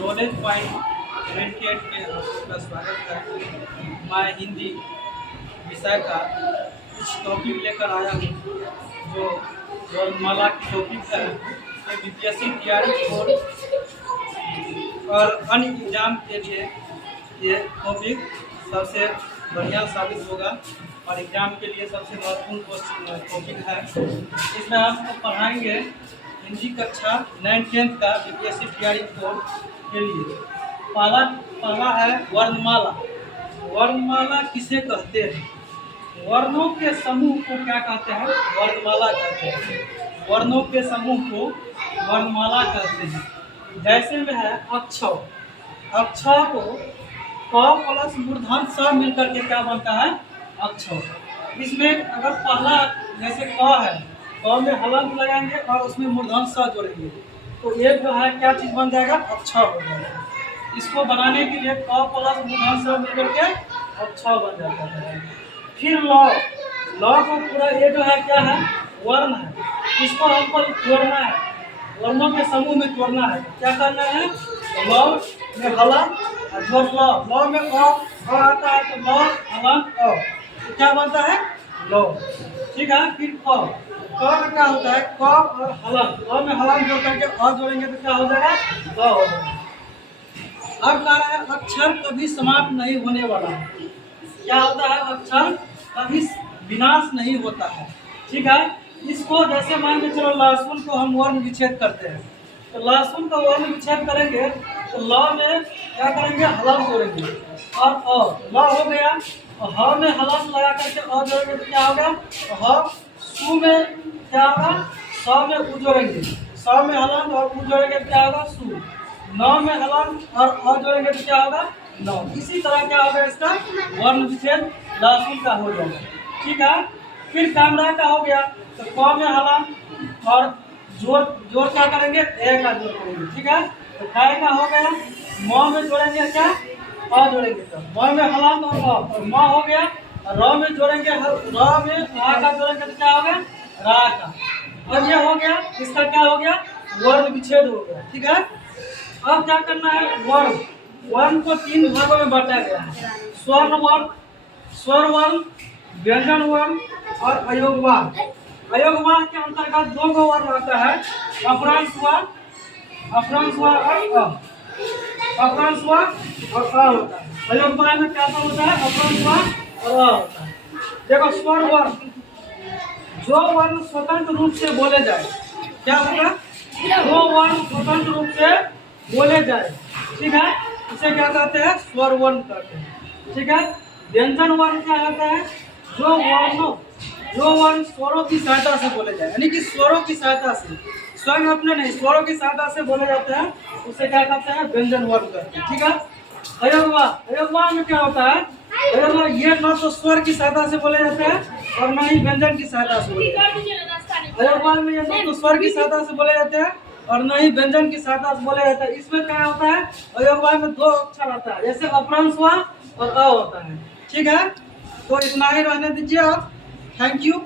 Knowledge point 28 में आप सबका स्वागत है। मैं हिंदी विषय का कुछ टॉपिक लेकर आया हूँ जो वर्णमाला की टॉपिक है। ये बीपीएससी तैयारी और अन्य एग्जाम के लिए ये टॉपिक सबसे बढ़िया साबित होगा और एग्जाम के लिए सबसे महत्वपूर्ण टॉपिक है। इसमें आपको पढ़ाएंगे हिंदी कक्षा 9th का बीपीएससी तैयारी के लिए। पहला है वर्णमाला। वर्णमाला किसे कहते हैं? वर्णों के समूह को क्या कहते हैं? वर्णमाला कहते हैं। वर्णों के समूह को वर्णमाला कहते हैं। जैसे में है अक्षर। अक्षर को क प्लस मूर्धन स मिलकर के क्या बनता है? अक्षर। इसमें अगर पहला जैसे क है, क में हलंत लगाएंगे और उसमें मूर्धन स जोड़ेंगे तो एक जो है क्या चीज बन जाएगा? अक्षर हो जाएगा। इसको बनाने के लिए क प्लस मूर्धन स मिलकर के अक्षर बन जाता है। फिर ल। ल को पूरा ये जो है क्या है? वर्ण है। इसको हमको जोड़ना है, वर्णों के समूह में जोड़ना है। क्या करना है? ल में हलंत जोड़ ल में अ आता है तो ल हलंत अ तो क्या बनता है? लो। ठीक है। फिर क में क्या होता है? क और हलंत। ल में हलंत जोड़ करके अ जोड़ेंगे तो क्या हो जाएगा? ग हो जाएगा। अब कह रहा है अक्षर कभी समाप्त नहीं होने वाला है। क्या होता है? अक्षर कभी विनाश नहीं होता है। ठीक है। इसको जैसे मान के चलो लहसुन को हम वर्ण विच्छेद करते हैं तो लहसुन का वर्ण विच्छेद करेंगे तो ल में क्या करेंगे? हलंत जोड़ेंगे और अ ल हो गया और ह में हलंत लगा करके अ जोड़ेंगे तो क्या होगा? ह सु में क्या होगा? स में उ जोड़ेंगे, स में हलंत और उ जोड़ेंगे तो क्या होगा? सु। न में हलंत और अ जोड़ेंगे तो क्या होगा? न। इसी तरह क्या होगा? इसका वर्ण विच्छेद लहसुन का हो जाएगा। ठीक है। फिर कैमरा का हो गया तो क में हलंत और जोड़ जोड़ क्या करेंगे? ए का जोड़ करेंगे। ठीक है। तो काय का हो गया। म में जोड़ेंगे क्या? अ जोड़ेंगे तो म में हलंत और अ और म हो गया। र में जोड़ेंगे र में आ का जोड़ेंगे तो क्या हो गया? रा का। और ये हो गया, इसका क्या हो गया? वर्ण विच्छेद हो गया। ठीक है। अब क्या करना है? वर्ण। वर्ण को 3 भागों में बांटा गया है। स्वर्ण वर्ण, स्वर वर्ण, व्यंजन वर्ण और अयोग वर्ण। अयोग वर्ण के अंतर्गत 2 गो वर्ण आता है, अपभ्रंश वर्ण, अपभ्रंश वर्ण और अ। अपभ्रंश वर्ण और अ होता है। अयोग वर्ण में क्या होता है? अपभ्रंश वर्ण और अ होता है। देखो स्वर वर्ण, जो वर्ण स्वतंत्र रूप से बोले जाए। क्या होगा? जो वर्ण स्वतंत्र रूप से बोले जाए। ठीक है। इसे क्या कहते हैं? स्वर वर्ण कहते हैं। ठीक है। व्यंजन वर्ण क्या होता है? जो वर्ण स्वरों की सहायता से बोले जाए, यानी कि स्वरों की सहायता से, स्वयं अपने नहीं, स्वरों की सहायता से बोले जाते हैं, उसे क्या कहते हैं? व्यंजन वर्ण कहते हैं। ठीक है। अयोगवा में क्या होता है? अयोगवा ये न तो स्वर की सहायता से बोले जाते हैं और न ही व्यंजन की सहायता से बोले जाते हैं। अयोगवा में ये न तो स्वर की सहायता से बोले जाते हैं और न ही व्यंजन की सहायता से बोले जाते हैं। इसमें क्या होता है? अयोगवा में 2 अक्षर आता है, जैसे अपभ्रंश हुआ और अ होता है। ठीक है। तो इतना ही रहने दीजिए आप। Thank you.